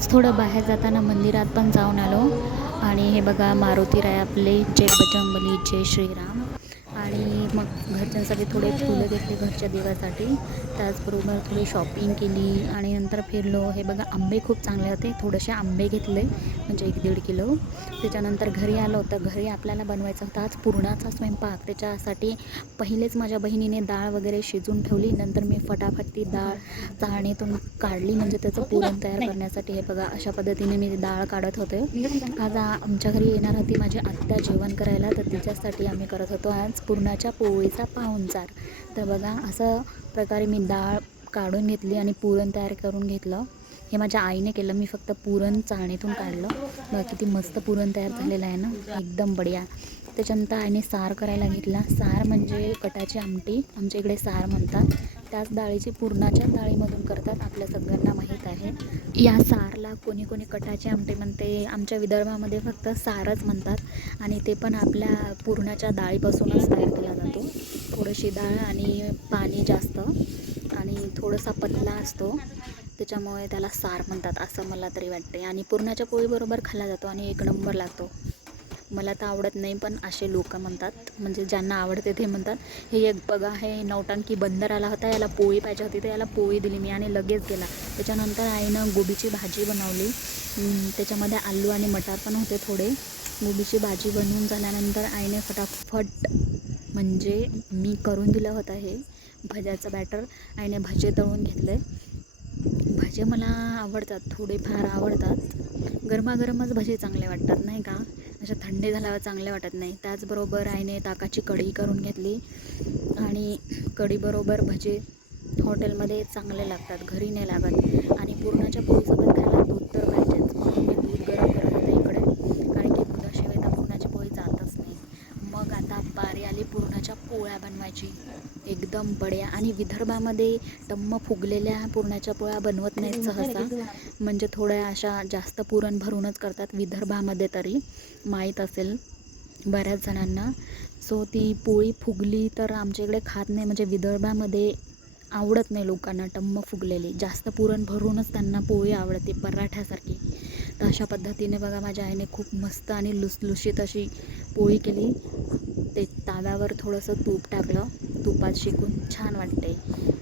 मग थोडं बाहेर जाताना मंदिरात पण जाऊन आलो. आणि हे बघा मारुती राय आपले जय बजरंगबली जय श्रीराम. आणि मग घरच्यांसाठी थोडे फुलं घेतले घरच्या देवासाठी. त्याचबरोबर थोडी शॉपिंग केली आणि नंतर फिरलो. हे बघा आंबे खूप चांगले होते. थोडेसे आंबे घेतले म्हणजे एक दीड किलो. त्याच्यानंतर घरी आलो तर घरी आपल्याला बनवायचा होता आज पुरणाचा स्वयंपाक. त्याच्यासाठी पहिलेच माझ्या बहिणीने डाळ वगैरे शिजून ठेवली. नंतर मी फटाफट ती डाळ चाळणीतून काढली. म्हणजे त्याचं पुरण तयार करण्यासाठी. हे बघा अशा पद्धतीने मी डाळ काढत होते. आज आमच्या घरी येणार होती माझी आत्या जेवण करायला. तर तिच्यासाठी आम्ही करत होतो आज पुरणाच्या पोळीचा पाहुणचार. तर बघा असं प्रकारे मी डाळ काढून घेतली आणि पुरण तयार करून घेतलं. हे माझ्या आईने केलं. मी फक्त पुरण चाळणीतून काढलं. बघा किती मस्त पुरण तयार झालेलं आहे ना. एकदम बढिया. त्याच्यानंतर आईने सार करायला घेतला. सार म्हणजे कटाची आमटी. आमच्या इकडे सार म्हणतात. त्याच डाळीची पुरणाच्या डाळीमधून करतात. आपल्या सगळ्यांना माहीत आहे. या सारला कोणी कोणी कटाची आमटी म्हणते. आमच्या विदर्भामध्ये फक्त सारच म्हणतात. आणि ते पण आपल्या पुरणाच्या डाळीपासूनच तयार केला जातो. थोडीशी डाळ आणि पाणी जास्त. आणि थोडासा पतला असतो. त्याच्यामुळे त्याला सार म्हणतात असं मला तरी वाटते आणि पुरणाच्या पोळीबरोबर खाल्ला जातो आणि एक नंबर लागतो. मला तर आवडत नाही पण असे लोक म्हणतात म्हणजे ज्यांना आवडते ते म्हणतात हे एक बघा हे नौटंकी बंदर आला होता याला पोळी पाहिजे होती तर याला पोळी दिली मी आणि लगेच गेला. त्याच्यानंतर आईनं गोबीची भाजी बनवली. त्याच्यामध्ये आलू आणि मटार पण होते थोडे. गोबीची भाजी बनवून झाल्यानंतर आईने फटाफट म्हणजे मी करून दिलं होतं हे भज्याचं बॅटर आईने भजे तळून घेतले. भजे मला आवडतात थोडेफार आवडतात. गरमागरमच भजे चांगले वाटतात नाही का? अशा थंडी झाल्यावर चांगले वाटत नाही. त्याचबरोबर आईने ताकाची कढी करून घेतली. आणि कढीबरोबर भजे हॉटेलमध्ये चांगले लागतात. घरी नाही लागत. आणि पूर्णाच्या पोळीसोबत खायला दूध तर पाहिजेच म्हणून मी दूध गरम करत होते इकडे कारण की दुधाशिवाय तर पुरणाची पोळी जातच नाही मग आता बारी आली पुरणाच्या पोळ्या बनवायची. एकदम बड्या आणि विदर्भामध्ये टम्म फुगलेल्या पुरणाच्या पोळ्या बनवत नाहीत सहसा. म्हणजे थोड्या अशा जास्त पुरण भरूनच करतात विदर्भामध्ये तरी. माहीत असेल बऱ्याच जणांना. सो ती पोळी फुगली तर आमच्या इकडे खात नाही. म्हणजे विदर्भामध्ये आवडत नाही लोकांना टम्म फुगलेली. जास्त पुरण भरूनच त्यांना पोळी आवडते पराठ्यासारखी. तर अशा पद्धतीने बघा माझ्या आईने खूप मस्त आणि लुसलुशीत अशी पोळी केली. ते ताव्यावर थोडंसं तूप टाकलं. तुपात शिकून छान वाटते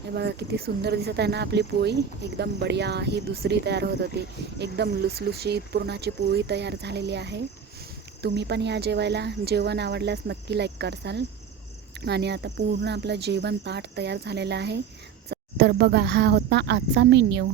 हे बघा किती सुंदर दिसत आहे ना आपली पोळी. एकदम बढिया ही दुसरी तयार होत होती. एकदम लुसलुशीत पुरणाची पोळी तयार झालेली आहे. तुम्ही पण या जेवायला. जेवण आवडल्यास नक्की लाईक करसाल. आणि आता पूर्ण आपलं जेवण ताट तयार झालेलं आहे. तर बघा हा होता आजचा मेन्यू